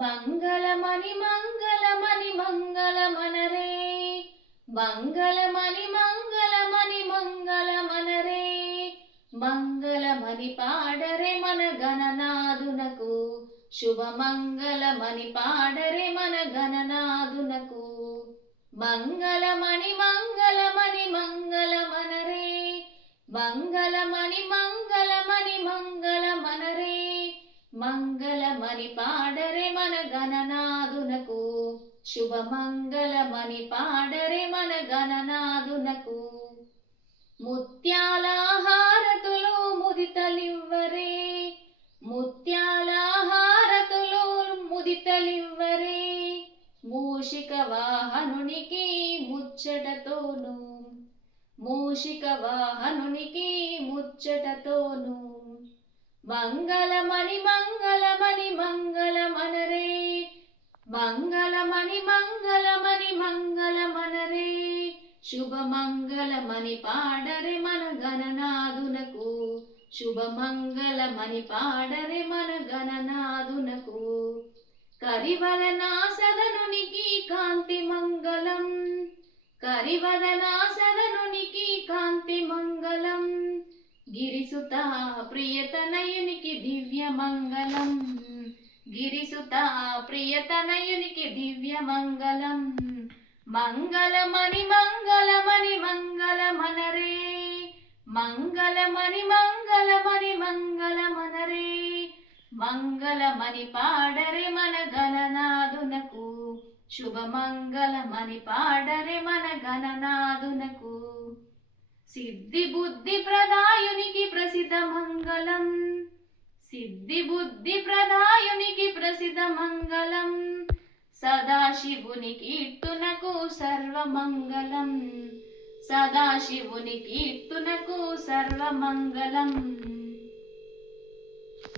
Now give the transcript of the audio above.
మంగళమణి మంగళమణి మంగళమనరే, మంగళమణి మంగళమణి మంగళమనరే, మంగళమణి పాడరే మన గణనాదునకు, శుభమంగళమణి పాడరే మన గణనాదునకు. మంగళమణి మంగళమణి మంగళమనరే, మంగళమణి మంగళమణి మంగళమనరే, మంగళమణి పాడరే మన గణనాదునకు, శుభమంగళమణి పాడరే మన గణనాదునకు. ముత్యాల హారతులు ముదితలివ్వరే, ముత్యాల హారతులు ముదితలివ్వరే, మూషిక వాహనునికి ముచ్చటతోను, మూషిక వాహనునికి ముచ్చటతోను. మంగళమణి మంగళమణి మంగళమనరే, మంగళమణి మంగళమణి మంగళమనరే, శుభమంగళమణి పాడరే మన గణనాదునకు, శుభమంగళమణి పాడరే మన గణనాదునకు. కరివదనా సదనునికి కాంతి మంగళం, కరివదనా సదనునికి కాంతి మంగళం, గిరిసుత ప్రియతనయునికి దివ్య మంగళం, గిరిసుత ప్రియతనయునికి దివ్య మంగళం. మంగళమణి మంగళమణి మంగళమనరే, మంగళమణి మంగళమణి మంగళమనరే, మంగళమణి పాడరే మన గణనాదునకు, శుభమంగళమణి పాడరే మన గణనాదునకు. సిద్ధి బుద్ధి ప్రదాయునికి ప్రసిద్ధ మంగళం, సిద్ధి బుద్ధి ప్రదాయునికి ప్రసిద్ధ మంగళం, సదాశివుని కీర్తునకు సర్వమంగళం, సదాశివుని కీర్తునకు సర్వమంగళం.